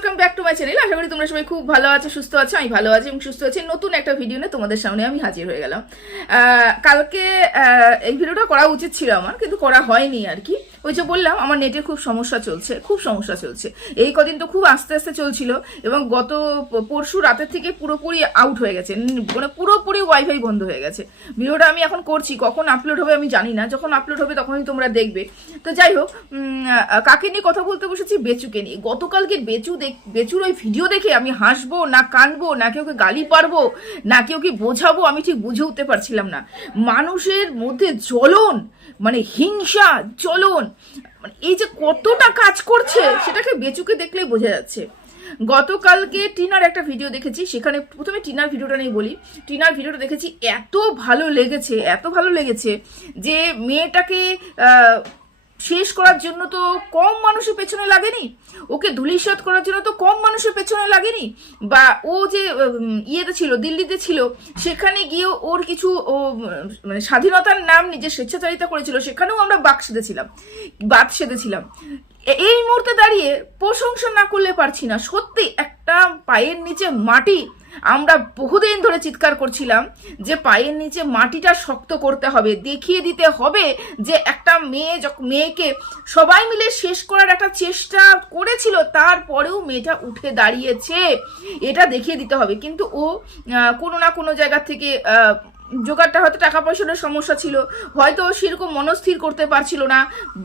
Welcome back to my channel. আশা করি তোমরা সবাই খুব ভালো আছো, সুস্থ আছো। আমি ভালো আছি এবং সুস্থ আছি। নতুন একটা ভিডিও নিয়ে তোমাদের সামনে আমি হাজির হয়ে গেলাম। কালকে এই ভিডিওটা করা উচিত ছিল আমার, কিন্তু করা হয়নি আর কি। ওই যে বললাম আমার নেটের খুব সমস্যা চলছে। এই কদিন তো খুব আস্তে আস্তে চলছিল এবং গত পরশু রাতের থেকে পুরোপুরি আউট হয়ে গেছে, মানে পুরোপুরি ওয়াইফাই বন্ধ হয়ে গেছে। ভিডিওটা আমি এখন করছি, কখন আপলোড হবে আমি জানি না। যখন আপলোড হবে তখনই তোমরা দেখবে। তো যাই হোক, কাকে নিয়ে কথা বলতে বসেছি? বেচুকে নিয়ে। গতকালকে বেচুর ওই ভিডিও দেখে আমি হাসবো না কানবো, না কেউকে গালি পারবো, না কেউকে বোঝাবো, আমি ঠিক বুঝে উঠতে পারছিলাম না। মানুষের মধ্যে জ্বলন, মানে হিংসা, জ্বলন, মানে এই যে কতটা কাজ করছে সেটাকে বেচুকে দেখলেই বোঝা যাচ্ছে। গতকালকে টিনার একটা ভিডিও দেখেছি, সেখানে প্রথমে টিনার ভিডিওটা নিয়ে বলি। টিনার ভিডিওটা দেখেছি, এত ভালো লেগেছে যে মেয়েটাকে শেষ করার জন্য তো কম মানুষের পেছনে লাগেনি, ওকে ধূলিসাৎ করার জন্য তো কম মানুষের পেছনে লাগেনি। বা ও যে ইয়েতে ছিল, দিল্লিতে ছিল, সেখানে গিয়েও ওর কিছু মানে স্বাধীনতার নাম নিজের স্বেচ্ছাচারিতা করেছিল, সেখানেও আমরা বাদ সেধেছিলাম। এই মুহূর্তে দাঁড়িয়ে প্রশংসা না করলে পারছি না। সত্যি একটা পায়ের নিচে মাটি, আমরা বহুদিন ধরে চিৎকার করছিলাম যে পায়ের নিচে মাটিটা শক্ত করতে হবে, দেখিয়ে দিতে হবে যে একটা মেয়েকে সবাই মিলে শেষ করার একটা চেষ্টা করেছিল, তারপরেও মেয়েটা উঠে দাঁড়িয়েছে, এটা দেখিয়ে দিতে হবে। কিন্তু ও কোনো না কোনো জায়গা থেকে জোগাড়টা হয়তো টাকা পয়সার সমস্যা ছিল, হয়তো সেরকম মনস্থির করতে পারছিল না,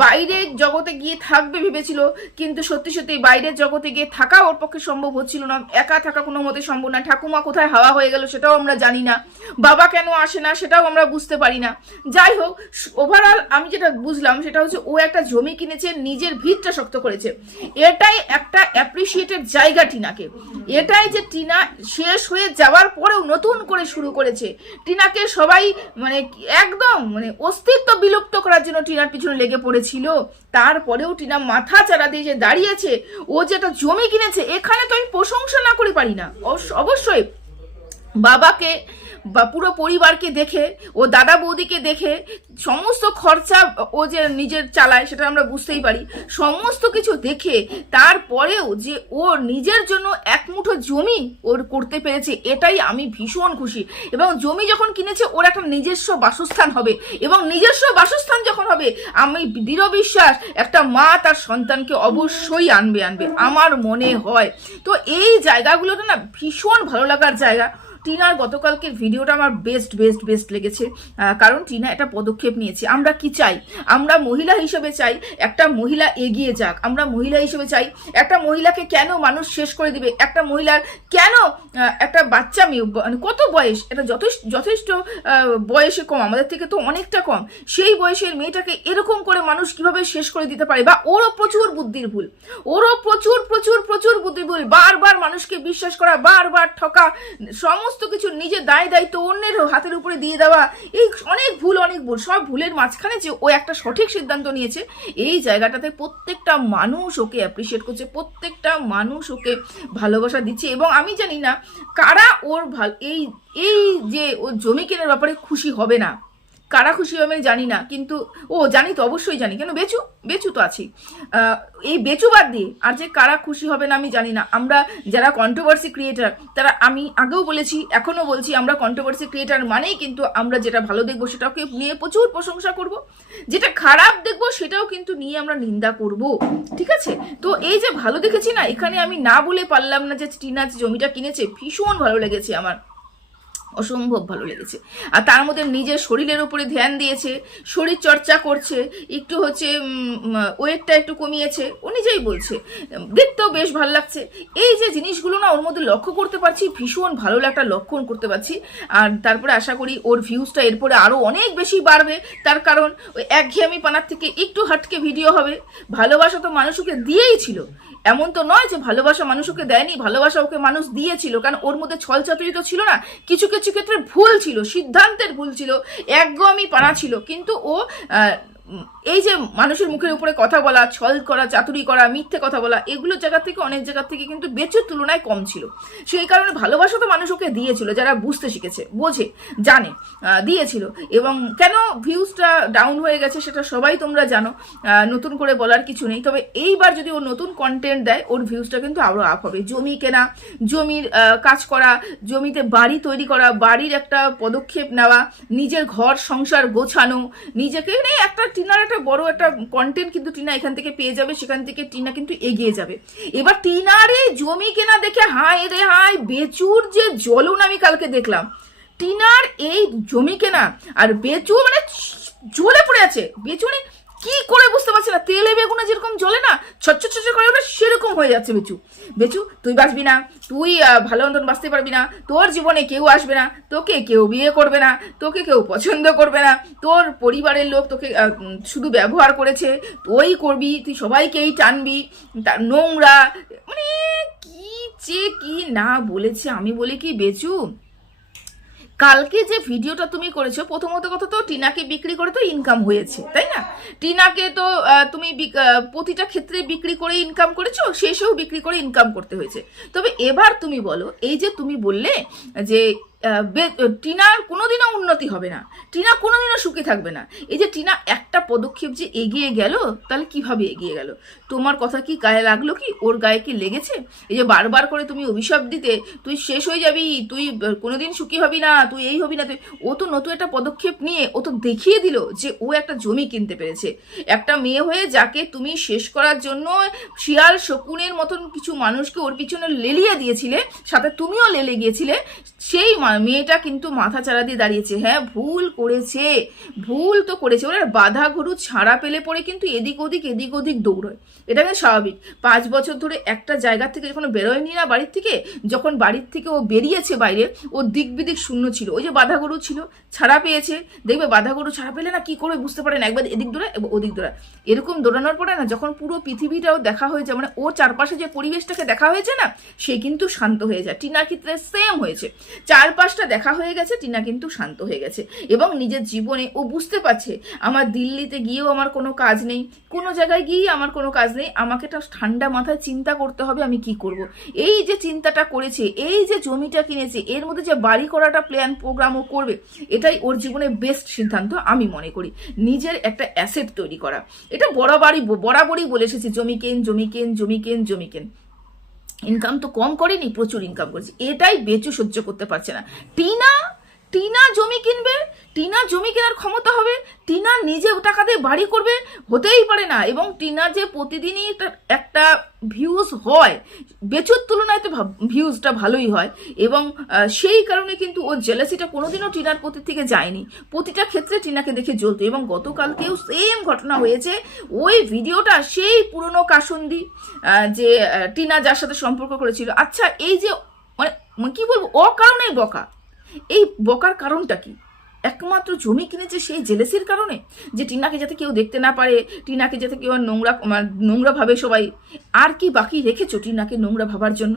বাইরের জগতে গিয়ে থাকবে ভেবেছিল, কিন্তু সত্যি বাইরের জগতে গিয়ে থাকা ওর পক্ষে সম্ভব হচ্ছিল না। একা থাকা কোনো মতে সম্ভব না। ঠাকুমা কোথায় হাওয়া হয়ে গেল সেটাও আমরা জানি না, বাবা কেন আসে না সেটাও আমরা বুঝতে পারি না। যাই হোক, ওভারঅল আমি যেটা বুঝলাম সেটা হচ্ছে ও একটা জমি কিনেছে, নিজের ভিতটা শক্ত করেছে। এটাই একটা অ্যাপ্রিসিয়েটেড জায়গা টিনাকে। এটাই যে টিনা শেষ হয়ে যাওয়ার পরেও নতুন করে শুরু করেছে। টিনাকে সবাই মানে একদম মানে অস্তিত্ব বিলুপ্ত করার জন্য টিনার পিছনে লেগে পড়েছিল, তারপরেও টিনা মাথা চাড়া দিয়ে যে দাঁড়িয়েছে, ও যেটা জমি কিনেছে, এখানে তো আমি প্রশংসা না করে পারি না। অবশ্যই বাবাকে বা পুরো পরিবারকে দেখে, ও দাদা বৌদিকে দেখে, সমস্ত খরচা ও যে নিজের চালায় সেটা আমরা বুঝতেই পারি। সমস্ত কিছু দেখে তারপরেও যে ও নিজের জন্য এক মুঠো জমি ওর করতে পেরেছে, এটাই আমি ভীষণ খুশি। এবং জমি যখন কিনেছে ওর একটা নিজস্ব বাসস্থান হবে, এবং নিজস্ব বাসস্থান যখন হবে, আমি দৃঢ় বিশ্বাস একটা মা তার সন্তানকে অবশ্যই আনবে আমার মনে হয়। তো এই জায়গাগুলোতে না ভীষণ ভালো লাগার জায়গা। টিনার গতকালকের ভিডিওটা আমার বেস্ট লেগেছে, কারণ টিনা একটা পদক্ষেপ নিয়েছে। আমরা কি চাই? আমরা মহিলা হিসেবে চাই একটা মহিলা এগিয়ে যাক। আমরা মহিলা হিসেবে চাই একটা মহিলাকে কেন মানুষ শেষ করে দিবে, একটা মহিলার কেন একটা বাচ্চা মেয়ে, মানে কত বয়স, এটা যথেষ্ট বয়সে কম, আমাদের থেকে তো অনেকটা কম, সেই বয়সের মেয়েটাকে এরকম করে মানুষ কিভাবে শেষ করে দিতে পারে? বা ওরও প্রচুর বুদ্ধির ভুল, প্রচুর বুদ্ধির ভুল, বারবার মানুষকে বিশ্বাস করা, বারবার ঠকা, সমস্ত কিছু নিজের দায়িত্ব অন্যের হাতের উপরে দিয়ে দেওয়া, এই অনেক ভুল। সব ভুলের মাঝখানে যে ও একটা সঠিক সিদ্ধান্ত নিয়েছে, এই জায়গাটাতে প্রত্যেকটা মানুষ ওকে অ্যাপ্রিসিয়েট করছে, প্রত্যেকটা মানুষ ওকে ভালোবাসা দিচ্ছে। এবং আমি জানি না কারা ওর এই যে ও জমি কেনার ব্যাপারে খুশি হবে না, কারা খুশি হবে জানি না, কিন্তু জানি তো, অবশ্যই জানি, কেন বেচু তো আছি, এই বেচু বাদ দিয়ে আর যে কারা খুশি হবে না আমি জানি না। আমরা যারা কন্ট্রোভার্সি ক্রিয়েটার, তারা, আমি আগেও বলেছি এখনো বলছি, আমরা কন্ট্রোভার্সি ক্রিয়েটার মানেই কিন্তু আমরা যেটা ভালো দেখবো সেটাকে নিয়ে প্রচুর প্রশংসা করব, যেটা খারাপ দেখবো সেটাও কিন্তু নিয়ে আমরা নিন্দা করব, ঠিক আছে? তো এই যে ভালো দেখেছি না, এখানে আমি না বলে পারলাম না যে টিনা যে জমিটা কিনেছে, ভীষণ ভালো লেগেছে আমার, অসম্ভব ভালো লেগেছে। আর তার মধ্যে নিজের শরীরের উপরে ধ্যান দিয়েছে, শরীর চর্চা করছে, একটু হচ্ছে ওয়েটটা একটু কমিয়েছে, ও নিজেই বলছে, দেখতেও বেশ ভালো লাগছে। এই যে জিনিসগুলো না ওর মধ্যে লক্ষ্য করতে পারছি, ভীষণ ভালো একটা লক্ষণ করতে পারছি। আর তারপরে আশা করি ওর ভিউজটা এরপরে আরও অনেক বেশি বাড়বে, তার কারণ ওই একঘেয়েমি পানার থেকে একটু হাটকে ভিডিও হবে। ভালোবাসা তো মানুষ ওকে দিয়েই ছিল, এমন তো নয় যে ভালোবাসা মানুষ ওকে দেয়নি, ভালোবাসা ওকে মানুষ দিয়েছিল, কারণ ওর মধ্যে ছল চাতুরি তো ছিল না, কিছু ক্ষেত্রে ভুল ছিল, সিদ্ধান্তের ভুল ছিল, একঘেয়েমি পানা ছিল, কিন্তু ও এই যে মানুষের মুখের উপরে কথা বলা, ছল করা, চাতুরি করা, মিথ্যে কথা বলা, এগুলোর জায়গা থেকে অনেক জায়গা থেকে কিন্তু বেচুর তুলনায় কম ছিল। সেই কারণে ভালোবাসা তো মানুষ ওকে দিয়েছিল, যারা বুঝতে শিখেছে, বোঝে, জানে, দিয়েছিল। এবং কেন ভিউজটা ডাউন হয়ে গেছে সেটা সবাই তোমরা জানো, নতুন করে বলার কিছু নেই। তবে এইবার যদি ও নতুন কন্টেন্ট দেয়, ওর ভিউজটা কিন্তু আরও আপ হবে। জমি কেনা, জমির কাজ করা, জমিতে বাড়ি তৈরি করা, বাড়ির একটা পদক্ষেপ নেওয়া, নিজের ঘর সংসার গোছানো, নিজেকে একটা টিনার একটা বড় একটা কন্টেন্ট কিন্তু টিনা এখান থেকে পেয়ে যাবে। সেখান থেকে টিনা কিন্তু এগিয়ে যাবে। এবার টিনার এই জমি কেনা দেখে হায় রে হায়, বেচুর যে জ্বলন আমি কালকে দেখলাম। টিনার এই জমি কেনা আর বেচু মানে জ্বলে পড়ে আছে। বেচু মানে কি করে বুঝতে পারছি না, তেলে বেগুনে যেরকম জ্বলে না, ছচ্ছ করে ওটা সেরকম হয়ে যাচ্ছে। বেচু, বেচু তুই বাঁচবি না, তুই ভালো মতন বাঁচতে পারবি না, তোর জীবনে কেউ আসবে না, তোকে কেউ বিয়ে করবে না, তোকে কেউ পছন্দ করবে না, তোর পরিবারের লোক তোকে শুধু ব্যবহার করেছে, তুই করবি, তুই সবাইকেই টানবি, তার নোংরা, মানে কি যে কি না বলেছে। আমি বলি কি বেচু, কালকে যে ভিডিওটা তুমি করেছো, প্রথমত কথা তো টিনাকে বিক্রি করে তো ইনকাম হয়েছে, তাই না? টিনাকে তো তুমি প্রতিটা ক্ষেত্রে বিক্রি করে ইনকাম করেছো, শেষেও বিক্রি করে ইনকাম করতে হয়েছে। তবে এবার তুমি বলো, এই যে তুমি বললে যে টিনার কোনোদিনও উন্নতি হবে না, টিনা কোনোদিনও সুখে থাকবে না, এই যে টিনা একটা পদক্ষেপ যে এগিয়ে গেল, তাহলে কিভাবে এগিয়ে গেল? তোমার কথা কি গায়ে লাগলো? কি ওর গায়ে কি লেগেছে? এই যে বারবার করে তুমি অভিশাপ দিতে, তুই শেষ হয়ে যাবি, তুই কোনোদিন সুখী হবি না, তুই এই হবি না, তুই, ও তো নতুন একটা পদক্ষেপ নিয়ে ও তো দেখিয়ে দিল যে ও একটা জমি কিনতে পেরেছে। একটা মেয়ে হয়ে যাকে তুমি শেষ করার জন্য শিয়াল শকুনের মতন কিছু মানুষকে ওর পিছনে লেলিয়ে দিয়েছিলে, সাথে তুমিও লেলে গিয়েছিলে, সেই মেয়েটা কিন্তু মাথা চাড়া দিয়ে দাঁড়িয়েছে। হ্যাঁ, ভুল করেছে, ভুল তো করেছে। ওরা বাধা গরু ছাড়া পেলে পরে কিন্তু এদিক ওদিক দৌড়য়, এটা কিন্তু স্বাভাবিক। 5 বছর ধরে একটা জায়গা থেকে যখন বেরোয়নি না বাড়ির থেকে, যখন বাড়ির থেকে ও বেরিয়েছে বাইরে, ও দিক বিদিক শূন্য ছিল। ওই যে বাধা গরু ছিল, ছাড়া পেয়েছে। দেখবে বাধা গরু ছাড়া পেলে না কি করে বুঝতে পারে না, একবার এদিক দৌড়ায় ওদিক দৌড়ায়, এরকম দৌড়ানোর পরে না যখন পুরো পৃথিবীটাও দেখা হয়ে যায়, মানে ওর চারপাশে যে পরিবেশটাকে দেখা হয়েছে না, সে কিন্তু শান্ত হয়ে যায়। টিনার ক্ষেত্রে সেম হয়েছে, চারপাশটা দেখা হয়ে গেছে, টিনা কিন্তু শান্ত হয়ে গেছে এবং নিজের জীবনে ও বুঝতে পারছে আমার দিল্লিতে গিয়েও আমার কোনো কাজ নেই, কোনো জায়গায় গিয়ে আমার কোনো কাজ নেই, আমাকে একটা ঠান্ডা মাথায় চিন্তা করতে হবে আমি কি করব। এই যে চিন্তাটা করেছে, এই যে জমিটা কিনেছে, এর মধ্যে যে বাড়ি করাটা প্ল্যান প্রোগ্রামও করবে, এটাই ওর জীবনে বেস্ট সিদ্ধান্ত আমি মনে করি। নিজের একটা অ্যাসেট তৈরি করা, এটা বরাবরই বলে এসেছি, জমি কেন। ইনকাম তো কম করেনি, প্রচুর ইনকাম করেছে। এটাই বেচু সহ্য করতে পারছে না। টিনা জমি কিনবে, টিনা জমি কেনার ক্ষমতা হবে, টিনা নিজে টাকা দিয়ে বাড়ি করবে, হতেই পারে না। এবং টিনার যে প্রতিদিনই একটা ভিউজ হয়, বেচুর তুলনায় তো ভিউজটা ভালোই হয়, এবং সেই কারণে কিন্তু ওর জেলাসিটা কোনোদিনও টিনার প্রতি থেকে যায়নি, প্রতিটা ক্ষেত্রে টিনাকে দেখে জ্বলতো। এবং গতকালকেও সেম ঘটনা হয়েছে। ওই ভিডিওটা সেই পুরনো কাসন্দি, যে টিনা যার সাথে সম্পর্ক করেছিল। আচ্ছা, এই যে মানে কি বলবো, অকারণেই বকা, এই বকার কারণটা কি? একমাত্র জমি কিনেছে সেই জেলেসির কারণে, যে টিনাকে যাতে কেউ দেখতে না পারে, টিনাকে যাতে কেউ নোংরা ভাবে সবাই। আর কি বাকি রেখেছো টিনাকে নোংরা ভাবার জন্য?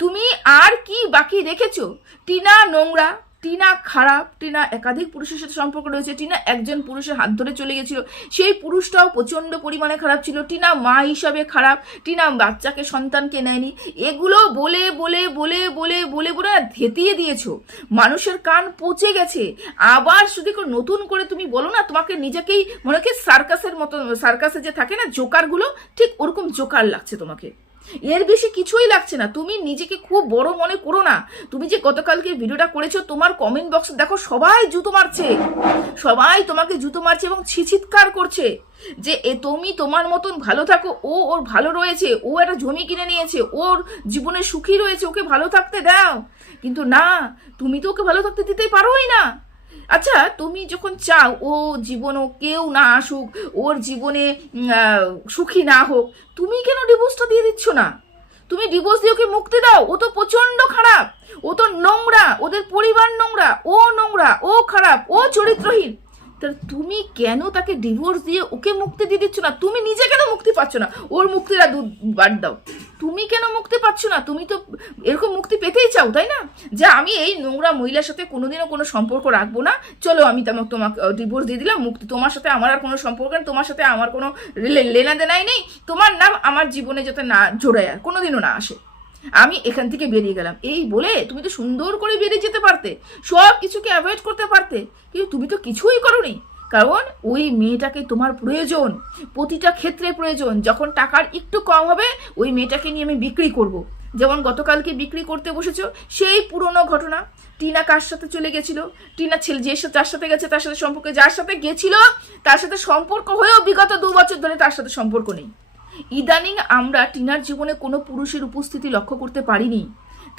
তুমি আর কি বাকি রেখেছো? টিনা নোংরা, টিনা খারাপ, টিনা একাধিক পুরুষের সাথে সম্পর্ক রয়েছে, টিনা একজন পুরুষের হাত ধরে চলে গেছিল, সেই পুরুষটাও প্রচন্ড পরিমাণে খারাপ ছিল, টিনা মা হিসাবে খারাপ, টিনা বাচ্চাকে সন্তানকে নেয়নি, এগুলো বলে বলে বলে বলে বলে বলে ধেতিয়ে দিয়েছো, মানুষের কান পচে গেছে। আবার যদি নতুন করে তুমি বলো না, তোমাকে নিজেকেই মনে হয় সার্কাসের মতো, সার্কাসে যে থাকে না জোকারগুলো, ঠিক ওরকম জোকার লাগছে তোমাকে, এর বেশি কিছুই লাগছে না। তুমি নিজেকে খুব বড় মনে করো না। তুমি যে গতকালকে ভিডিওটা করেছো, তোমার কমেন্ট বক্সে দেখো সবাই জুতো মারছে, সবাই তোমাকে জুতো মারছে এবং ছিচিৎকার করছে যে তুমি তোমার মতন ভালো থাকো, ওর ভালো রয়েছে, ও একটা জমি কিনে নিয়েছে, ওর জীবনে সুখী রয়েছে, ওকে ভালো থাকতে দাও। কিন্তু না, তুমি তো ওকে ভালো থাকতে দিতেই পারোই না। আচ্ছা, তুমি যখন চাও ও জীবনও কেউ না আসুক, ওর জীবনে সুখী না হোক, তুমি কেন ডিভোর্সটা দিয়ে দিচ্ছ না? তুমি ডিভোর্স দিয়ে ওকে মুক্তি দাও। ও তো প্রচন্ড খারাপ, ও তো নোংরা, ওদের পরিবার নোংরা, ও খারাপ, ও চরিত্রহীন। তাহলে তুমি কেন তাকে ডিভোর্স দিয়ে ওকে মুক্তি দিয়ে দিচ্ছ না? তুমি নিজে কেন মুক্তি পাচ্ছ না? ওর মুক্তিটা বাদ দাও। তুমি কেন মুক্তি পাচ্ছ না? তুমি তো এরকম মুক্তি পেতেই চাও, তাই না? যে আমি এই নোংরা মহিলার সাথে কোনোদিনও কোনো সম্পর্ক রাখবো না, চলো আমি তোমাকে ডিভোর্স দিয়ে দিলাম, মুক্তি, তোমার সাথে আমার আর কোনো সম্পর্ক নেই, তোমার সাথে আমার কোনো লেনা দেনাই নেই, তোমার নাম আমার জীবনে যাতে না জোড়ায় আর কোনোদিনও না আসে, আমি এখান থেকে বেরিয়ে গেলাম, এই বলে তুমি তো সুন্দর করে বেরিয়ে যেতে পারতে, সব কিছুকে অ্যাভয়েড করতে পারতে, কিন্তু তুমি তো কিছুই করোনি। কারণ ওই মেয়েটাকে তোমার প্রয়োজন, প্রতিটা ক্ষেত্রে প্রয়োজন। যখন টাকার একটু কম হবে ওই মেয়েটাকে নিয়ে আমি বিক্রি করব। যেমন গতকালকে বিক্রি করতে বসেছো, সেই পুরনো ঘটনা। টিনা কার সাথে চলে গেছিল, টিনা ছেলে যার সাথে গেছে তার সাথে সম্পর্কে, যার সাথে গেছিল তার সাথে সম্পর্ক হয়েও বিগত 2 বছর ধরে তার সাথে সম্পর্ক নেই। ইদানিং আমরা টিনার জীবনে কোনো পুরুষের উপস্থিতি লক্ষ্য করতে পারিনি।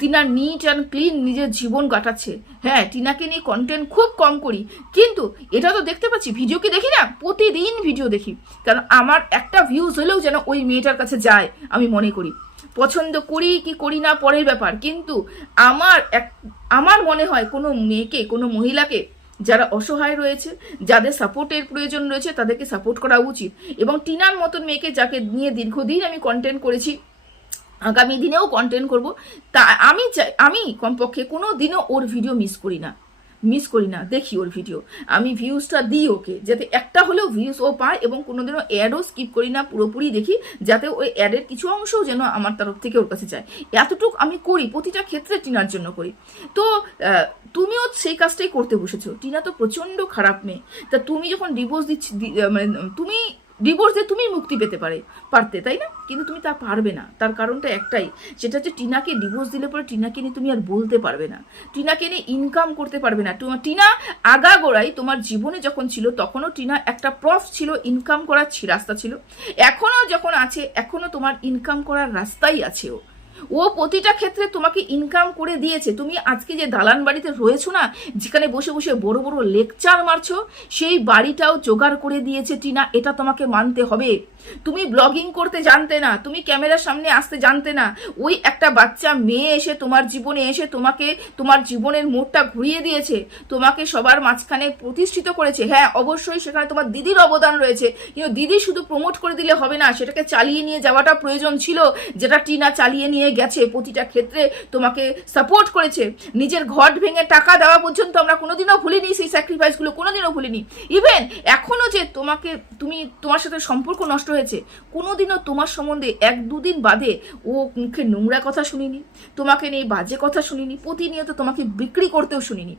টিনা নিট অ্যান্ড ক্লিন নিজের জীবন কাটাচ্ছে। হ্যাঁ, টিনাকে নিয়ে কন্টেন্ট খুব কম করি, কিন্তু এটা তো দেখতে পাচ্ছি, ভিডিও কি দেখি না, প্রতিদিন ভিডিও দেখি। কারণ আমার একটা ভিউজ হলেও যেন ওই মেয়েটার কাছে যায়, আমি মনে করি। পছন্দ করি কি করি না পরের ব্যাপার, কিন্তু আমার মনে হয় কোনো মেয়েকে, কোনো মহিলাকে যারা অসহায় রয়েছে, যাদের সাপোর্টের প্রয়োজন রয়েছে, তাদেরকে সাপোর্ট করা উচিত। এবং টিনার মতন মেয়েকে, যাকে নিয়ে দীর্ঘদিন আমি কন্টেন্ট করেছি, আগামী দিনেও কন্টেন্ট করব, তা আমি কমপক্ষে কোনো দিনও ওর ভিডিও মিস করি না, দেখি ওর ভিডিও, আমি ভিউজটা দিই ওকে, যাতে একটা হলেও ভিউজ ও পায়, এবং কোনোদিনও অ্যাডও স্কিপ করি না, পুরোপুরি দেখি, যাতে ওই অ্যাডের কিছু অংশও যেন আমার তরফ থেকে ওর কাছে যায়। এতটুকু আমি করি, প্রতিটা ক্ষেত্রে টিনার জন্য করি। তো তুমিও সেই কাজটাই করতে বসেছো। টিনা তো প্রচণ্ড খারাপ মেয়ে, তা তুমি যখন ডিভোর্স মানে তুমি ডিভোর্স দিয়ে তুমি মুক্তি পেতে পারতে, তাই না? কিন্তু তুমি তা পারবে না। তার কারণটা একটাই, সেটা হচ্ছে টিনাকে ডিভোর্স দিলে পরে টিনাকে নিয়ে তুমি আর বলতে পারবে না, টিনাকে নিয়ে ইনকাম করতে পারবে না। টিনা আগাগোড়াই তোমার জীবনে যখন ছিল তখনও টিনা একটা প্রফ ছিল, ইনকাম করার রাস্তা ছিল। এখনও যখন আছে, এখনও তোমার ইনকাম করার রাস্তাই আছে। ও প্রতিটা ক্ষেত্রে তোমাকে ইনকাম করে দিয়েছে। তুমি আজকে যে দালান বাড়িতে রয়েছো না, যেখানে বসে বসে বড় বড় লেকচার মারছো, সেই বাড়িটাও জোগাড় করে দিয়েছে টিনা, এটা তোমাকে মানতে হবে। তুমি ব্লগিং করতে জানতে না, তুমি ক্যামেরার সামনে আসতে জানতে না, ওই একটা বাচ্চা মেয়ে এসে তোমার জীবনে এসে তোমাকে তোমার জীবনের মোড়টা ঘুরিয়ে দিয়েছে, তোমাকে সবার মাঝখানে প্রতিষ্ঠিত করেছে। হ্যাঁ, অবশ্যই সেখানে তোমার দিদির অবদান রয়েছে, কিন্তু দিদি শুধু প্রমোট করে দিলে হবে না, সেটাকে চালিয়ে নিয়ে যাওয়াটা প্রয়োজন ছিল, যেটা টিনা চালিয়ে নিয়ে গেছে। প্রতিটা ক্ষেত্রে তোমাকে সাপোর্ট করেছে, নিজের ঘর ভেঙে টাকা দেওয়া পর্যন্ত আমরা কোনোদিনও ভুলিনি, সেই স্যাক্রিফাইসগুলো কোনোদিনও ভুলিনি। ইভেন এখনো যে তোমার সাথে সম্পর্ক নষ্ট হয়েছে, কোনোদিনও তোমার সম্বন্ধে 1-2 দিন বাদে ও মুখে নোংরা কথা শুনিনি, তোমাকে নিয়ে বাজে কথা শুনিনি, প্রতিনিয়ত তোমাকে বিক্রি করতেও শুনিনি।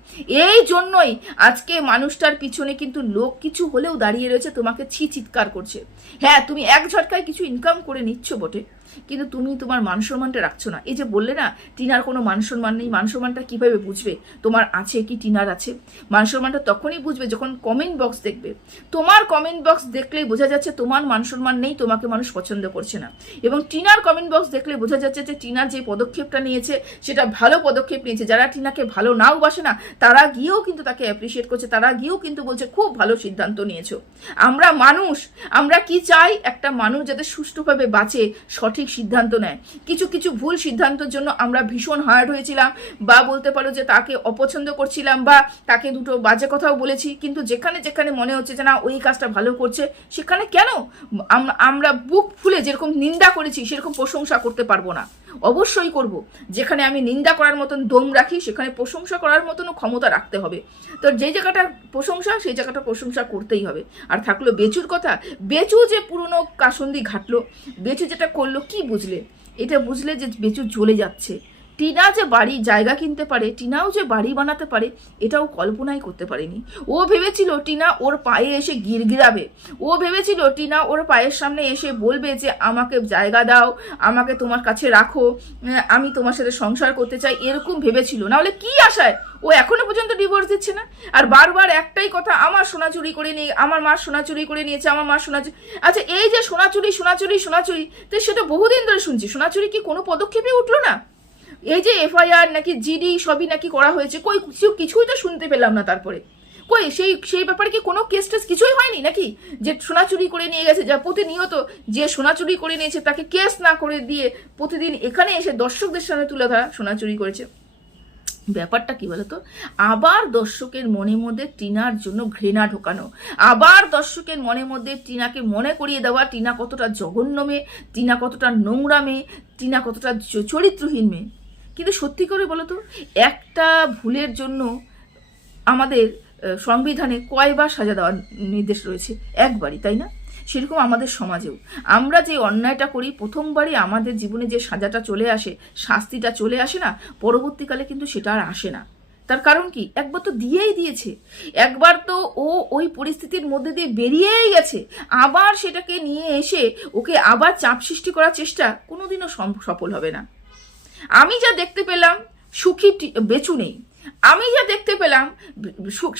এই জন্যই আজকে মানুষটার পিছনে কিন্তু লোক কিছু হলেও দাঁড়িয়ে রয়েছে, তোমাকে চিৎকার করছে। হ্যাঁ, তুমি এক ঝটকায় কিছু ইনকাম করে নিচ্ছ বটে, কিন্তু তুমি তোমার মান সম্মানটা রাখছো না। এই যে বললে না টিনার কোনো মান সম্মান নেই, মান সম্মানটা কীভাবে বুঝবে তোমার আছে কি টিনার আছে? মান সম্মানটা তখনই বুঝবে যখন কমেন্ট বক্স দেখবে। তোমার কমেন্ট বক্স দেখলেই বোঝা যাচ্ছে তোমার মান সম্মান নেই, তোমাকে মানুষ পছন্দ করছে না। এবং টিনার কমেন্ট বক্স দেখলে বোঝা যাচ্ছে যে টিনার যে পদক্ষেপটা নিয়েছে সেটা ভালো পদক্ষেপ নিয়েছে। যারা টিনাকে ভালো নাও বাসে না, তারা গিয়েও কিন্তু তাকে অ্যাপ্রিসিয়েট করছে, তারা গিয়েও কিন্তু বলছে খুব ভালো সিদ্ধান্ত নিয়েছো। আমরা মানুষ, আমরা কি চাই? একটা মানুষ যাতে সুষ্ঠুভাবে বাঁচে, সঠিক সিদ্ধান্ত নেয়। কিছু কিছু ভুল সিদ্ধান্তের জন্য আমরা ভীষণ হার্ড হয়েছিলাম, বা বলতে পারো যে তাকে অপছন্দ করছিলাম, বা তাকে দুটো বাজে কথাও বলেছি। কিন্তু যেখানে যেখানে মনে হচ্ছে যে না ওই কাজটা ভালো করছে, সেখানে কেন আমরা বুক ফুলে যেরকম নিন্দা করেছি সেরকম প্রশংসা করতে পারবো না? অবশ্যই করব। যেখানে আমি নিন্দা করার মতন দম রাখি, সেখানে প্রশংসা করার মতনও ক্ষমতা রাখতে হবে। তো যে জায়গাটা প্রশংসা, সেই জায়গাটা প্রশংসা করতেই হবে। আর থাকলো বেচুর কথা, বেচু যে পুরনো কাসন্দি ঘাটলো, বেচু যেটা করলো, কি বুঝলে? এটা বুঝলে যে বেচু জ্বলে যাচ্ছে। টিনা যে বাড়ি জায়গা কিনতে পারে, টিনাও যে বাড়ি বানাতে পারে, এটাও কল্পনাই করতে পারেনি। ও ভেবেছিল টিনা ওর পায়ে এসে গিরগিরাবে, ও ভেবেছিল টিনা ওর পায়ের সামনে এসে বলবে যে আমাকে জায়গা দাও, আমাকে তোমার কাছে রাখো, আমি তোমার সাথে সংসার করতে চাই, এরকম ভেবেছিল। না হলে কি আশায় ও এখনো পর্যন্ত ডিভোর্স দিচ্ছে না? আর বারবার একটাই কথা, আমার সোনা চুরি করে নিয়ে, আমার মা সোনা চুরি করে নিয়েছে, আমার মা সোনা চুরি। আচ্ছা, এই যে সোনা চুরি সোনা চুরি সোনা চুরি, তো সেটা বহুদিন ধরে শুনছি। সোনা চুরি কি কোনো পদক্ষেপে উঠলো না? এই যে এফআইআর নাকি জিডি সবই নাকি করা হয়েছে, কই কিছুই তো শুনতে পেলাম না। তারপরে কই সেই ব্যাপারে কি কোনো কেস টেস কিছুই হয়নি নাকি? যে সোনা চুরি করে নিয়ে গেছে, যা প্রতিনিয়ত যে সোনা চুরি করে নিয়েছে তাকে কেস না করে দিয়ে প্রতিদিন এখানে এসে দর্শকদের সামনে তুলে ধরা সোনা চুরি করেছে। ব্যাপারটা কি বলতো, আবার দর্শকের মনের মধ্যে টিনার জন্য ঘৃণা ঢোকানো, আবার দর্শকের মনের মধ্যে টিনাকে মনে করিয়ে দেওয়া টিনা কতটা জঘন্য মেয়ে, টিনা কতটা নোংরা মেয়ে, টিনা কতটা চরিত্রহীন মেয়ে। কিন্তু সত্যি করে বলতো, একটা ভুলের জন্য আমাদের সংবিধানে কয়বার সাজা দেওয়ার নির্দেশ রয়েছে? একবারই, তাই না? সেরকম আমাদের সমাজেও আমরা যে অন্যায়টা করি, প্রথমবারই আমাদের জীবনে যে সাজাটা চলে আসে, শাস্তিটা চলে আসে না, পরবর্তীকালে কিন্তু সেটা আর আসে না। তার কারণ কি? একবার তো দিয়েই দিয়েছে, একবার তো ও ওই পরিস্থিতির মধ্যে দিয়ে বেরিয়েই গেছে, আবার সেটাকে নিয়ে এসে ওকে আবার চাপ সৃষ্টি করার চেষ্টা কোনোদিনও সফল হবে না। আমি যা দেখতে পেলাম, সুখী বেচু নেই। আমি যা দেখতে পেলাম,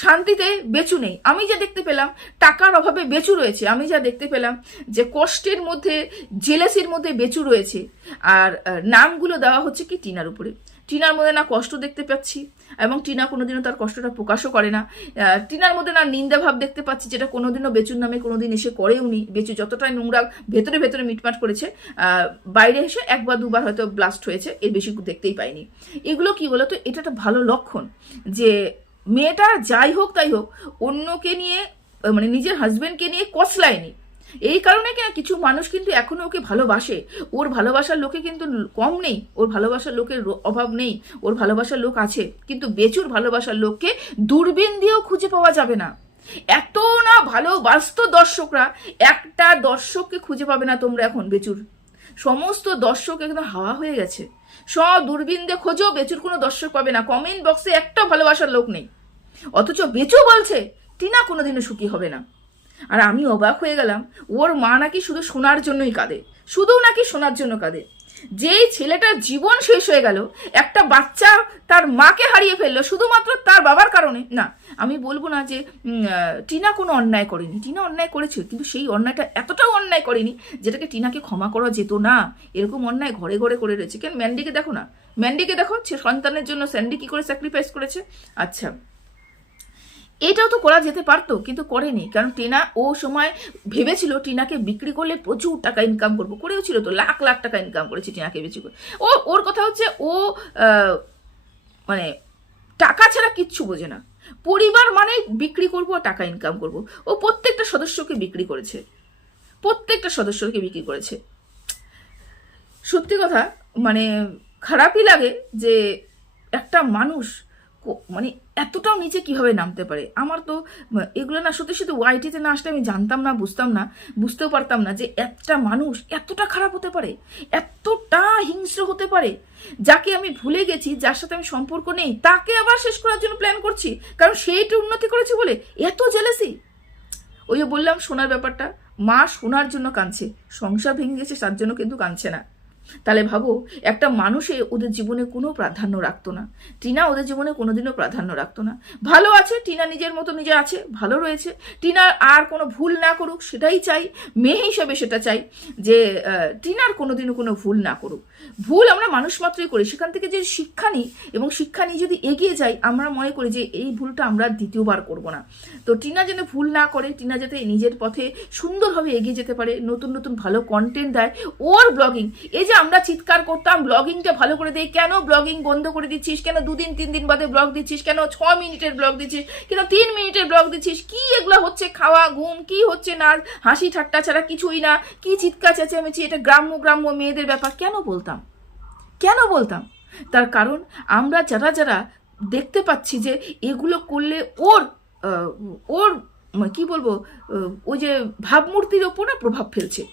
শান্তিতে বেচু নেই। আমি যা দেখতে পেলাম, টাকার অভাবে বেচু রয়েছে। আমি যা দেখতে পেলাম যে কষ্টের মধ্যে, জেলেসির মধ্যে বেচু রয়েছে। আর নামগুলো দেওয়া হচ্ছে কি টিনার উপরে। টিনার মধ্যে না কষ্ট দেখতে পাচ্ছি, এবং টিনা কোনোদিনও তার কষ্টটা প্রকাশও করে না। টিনার মধ্যে না নিন্দা ভাব দেখতে পাচ্ছি, যেটা কোনোদিনও বেচুর নামে কোনোদিন এসে করেও নি। বেচু যতটাই নোংরা ভেতরে ভেতরে মিটমাট করেছে, বাইরে এসে একবার দুবার হয়তো ব্লাস্ট হয়েছে, এর বেশি দেখতেই পাইনি। এগুলো কি বলতো, এটা একটা ভালো লক্ষণ যে মেয়েটা যাই হোক তাই হোক অন্যকে নিয়ে, মানে নিজের হাজবেন্ডকে নিয়ে কসলায়নি। এই কারণে কিনা কিছু মানুষ কিন্তু এখনো ওকে ভালোবাসে। ওর ভালোবাসার লোকে কিন্তু কম নেই, ওর ভালোবাসার লোকের অভাব নেই, ওর ভালোবাসার লোক আছে। কিন্তু বেচুর ভালোবাসার লোককে দূরবীন দিয়েও খুঁজে পাওয়া যাবে না। এত না ভালোবাসত দর্শকরা, একটা দর্শককে খুঁজে পাবে না তোমরা এখন বেচুর। সমস্ত দর্শক একদম হাওয়া হয়ে গেছে। সব দূরবীন দিয়ে খোঁজো, বেচুর কোনো দর্শক পাবে না। কমেন্ট বক্সে একটা ভালোবাসার লোক নেই। অথচ বেচু বলছে টিনা কোনোদিনও সুখী হবে না। আর আমি অবাক হয়ে গেলাম, ওর মা নাকি শুধু শোনার জন্যই কাঁদে, শুধু নাকি শোনার জন্য কাঁদে। যেই ছেলেটার জীবন শেষ হয়ে গেল, একটা বাচ্চা তার মাকে হারিয়ে ফেললো শুধুমাত্র তার বাবার কারণে। না, আমি বলবো না যে টিনা কোনো অন্যায় করেনি, টিনা অন্যায় করেছে, কিন্তু সেই অন্যায়টা এতটাও অন্যায় করেনি যেটাকে টিনাকে ক্ষমা করা যেত না। এরকম অন্যায় ঘরে ঘরে করে রয়েছে। কেন ম্যান্ডিকে দেখো না, ম্যান্ডিকে দেখো, সন্তানের জন্য স্যান্ডি কি করে স্যাক্রিফাইস করেছে। আচ্ছা, এটাও তো করা যেতে পারতো, কিন্তু করেনি। কারণ টিনা ও সময় ভেবেছিল টিনাকে বিক্রি করলে প্রচুর টাকা ইনকাম করবো, করেও ছিল তো, লাখ লাখ টাকা ইনকাম করেছে টিনাকে বেশি করে। ওর কথা হচ্ছে ও মানে টাকা ছাড়া কিচ্ছু বোঝে না। পরিবার মানে বিক্রি করবো আর টাকা ইনকাম করবো। ও প্রত্যেকটা সদস্যকে বিক্রি করেছে, প্রত্যেকটা সদস্যকে বিক্রি করেছে। সত্যি কথা, মানে খারাপই লাগে যে একটা মানুষ মানে এতটাও নিচে কিভাবে নামতে পারে। আমার তো এগুলো না সত্যি সত্যি ওয়াইটিতে না আসলে আমি জানতাম না, বুঝতাম না, বুঝতেও পারতাম না যে একটা মানুষ এতটা খারাপ হতে পারে, এতটা হিংস্র হতে পারে। যাকে আমি ভুলে গেছি, যার সাথে আমি সম্পর্ক নেই, তাকে আবার শেষ করার জন্য প্ল্যান করছি, কারণ সে একটু উন্নতি করেছে বলে। এত জেলেসি। ওই যে বললাম সোনার ব্যাপারটা, মা সোনার জন্য কাঁদছে, সংসার ভেঙে গেছে তার জন্য কিন্তু কাঁদছে না। তাহলে ভাবো, একটা মানুষে ওদের জীবনে কোনো প্রাধান্য রাখতো না। টিনা ওদের জীবনে কোনোদিনও প্রাধান্য রাখতো না। ভালো আছে টিনা, নিজের মতো নিজে আছে, ভালো রয়েছে। টিনা আর কোনো ভুল না করুক, সেটাই চাই, মেয়ে হিসেবে সেটা চাই যে টিনার কোনোদিনও কোনো ভুল না করুক। ভুল আমরা মানুষ মাত্রই করি, সেখান থেকে যে শিক্ষা নিই এবং শিক্ষা নিয়ে যদি এগিয়ে যাই, আমরা মনে করি যে এই ভুলটা আমরা দ্বিতীয়বার করব না। তো টিনা যেন ভুল না করে, টিনা যাতে নিজের পথে সুন্দরভাবে এগিয়ে যেতে পারে, নতুন নতুন ভালো কন্টেন্ট দেয়। ওর ব্লগিং, এই যে আমরা চিৎকার করতাম ব্লগিংটা ভালো করে দেয়, কেন ব্লগিং বন্ধ করে দিচ্ছিস, কেন 2 দিন 3 দিন বাদে ব্লগ দিচ্ছিস, কেন 6 মিনিটের ব্লগ দিচ্ছিস, কেন 3 মিনিটের ব্লগ দিচ্ছিস, কি এগুলো হচ্ছে? খাওয়া ঘুম কি হচ্ছে না, হাসি ঠাট্টা ছাড়া কিছুই না, কি চিৎকার চেঁচামেচি, এটা গ্রাম্য গ্রাম্য মেয়েদের ব্যাপার। কেন বলতাম, কেন বলতাম? তার কারণ আমরা যারা যারা দেখতে পাচ্ছি যে এগুলো করলে ওর ওর কি বলবো, ওই যে ভাবমূর্তির ওপর না প্রভাব ফেলছে।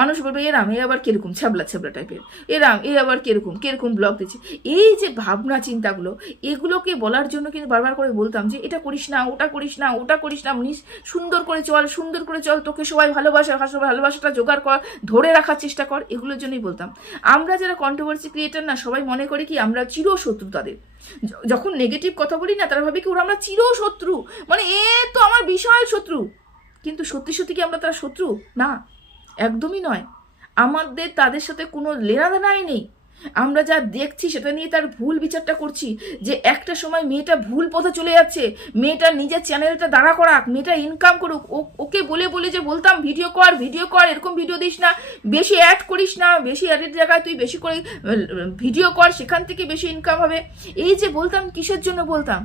মানুষ বলবে এরাম, এ আবার কিরকম ছ্যাবলা ছ্যাবলা টাইপের, এরাম, এ আবার কিরকম কিরকম ব্লগ দিচ্ছে। এই যে ভাবনা চিন্তাগুলো, এগুলোকে বলার জন্য কিন্তু বারবার করে বলতাম যে এটা করিস না, ওটা করিস না, ওটা করিস না, সুন্দর করে চল, সুন্দর করে চল, তোকে সবাই ভালোবাসাটা জোগাড় কর, ধরে রাখার চেষ্টা কর। এগুলোর জন্যই বলতাম। আমরা যারা কন্ট্রোভার্সি ক্রিয়েটার না, সবাই মনে করি কি আমরা চিরশত্রু তাদের। যখন নেগেটিভ কথা বলি না, তারা ভাবে কি ওরা আমরা চিরশত্রু, মানে এ তো আমার বিশাল শত্রু। কিন্তু সত্যি সত্যি কি আমরা তার শত্রু? না, একদমই নয়। আমাদের তাদের সাথে কোনো লেনাদেনাই নেই। আমরা যা দেখছি সেটা নিয়ে তার ভুল বিচারটা করছি, যে একটা সময় মেয়েটা ভুল পথে চলে যাচ্ছে, মেয়েটা নিজের চ্যানেলটা দাঁড়া করাক, মেয়েটা ইনকাম করুক, ওকে বলে বলে যে বলতাম ভিডিও কর, এরকম ভিডিও দিস না, বেশি অ্যাড করিস না, বেশি অ্যাডের জায়গায় তুই বেশি করে ভিডিও কর, সেখান থেকে বেশি ইনকাম হবে, এই যে বলতাম, কিসের জন্য বলতাম?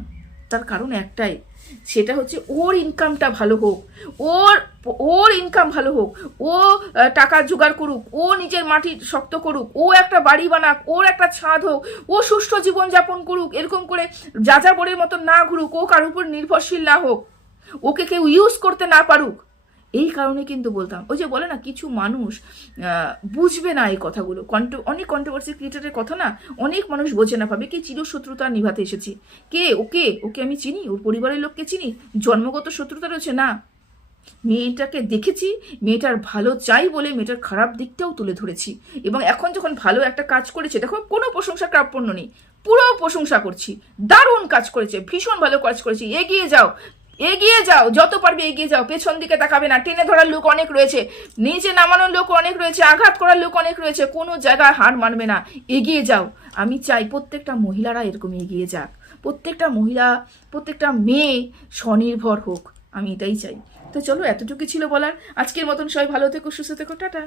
তার কারণ একটাই, সেটা হচ্ছে ওর ইনকামটা ভালো হোক, ওর ওর ইনকাম ভালো হোক, ও টাকা জোগাড় করুক, ও নিজের মাটি শক্ত করুক, ও একটা বাড়ি বানাক, ওর একটা ছাদ হোক, ও সুষ্ঠু জীবনযাপন করুক, এরকম করে যাযাবরের মতো না ঘুরুক, ও কার উপর নির্ভরশীল না হোক, ওকে কেউ ইউজ করতে না পারুক। এই কারণে কিন্তু বলতাম, ওই যে বলে না কিছু মানুষ বুঝবে না এই কথাগুলো, অনেক কন্ট্রোভার্সি ক্রিয়েটারের কথা না অনেক মানুষ বোঝে না, ভাবে কি চিরশত্রুতা নিভাতে এসেছি, কে ওকে ওকে আমি চিনি, ওর পরিবারের লোককে চিনি, জন্মগত শত্রুতা রয়েছে না, মেয়েটাকে দেখেছি, মেয়েটার ভালো চাই বলে মেয়েটার খারাপ দিকটাও তুলে ধরেছি, এবং এখন যখন ভালো একটা কাজ করেছে, দেখো কোনো প্রশংসা প্রাপ্য নেই, পুরো প্রশংসা করছি, দারুণ কাজ করেছে, ভীষণ ভালো কাজ করেছি, এগিয়ে যাও, যত পারবে এগিয়ে যাও, পেছন দিকে তাকাবে না, টেনে ধরার লোক অনেক রয়েছে, নিচে নামানোর লোক অনেক রয়েছে, আঘাত করার লোক অনেক রয়েছে, কোনো জায়গায় হার মানবে না, এগিয়ে যাও। আমি চাই প্রত্যেকটা মহিলারা এরকম এগিয়ে যাক, প্রত্যেকটা মহিলা, প্রত্যেকটা মেয়ে স্বনির্ভর হোক, আমি এটাই চাই। তো চলো, এতটুকু ছিল বলার, আজকের মতন সবাই ভালো থেকো, সুস্থ থেকো, টাটা।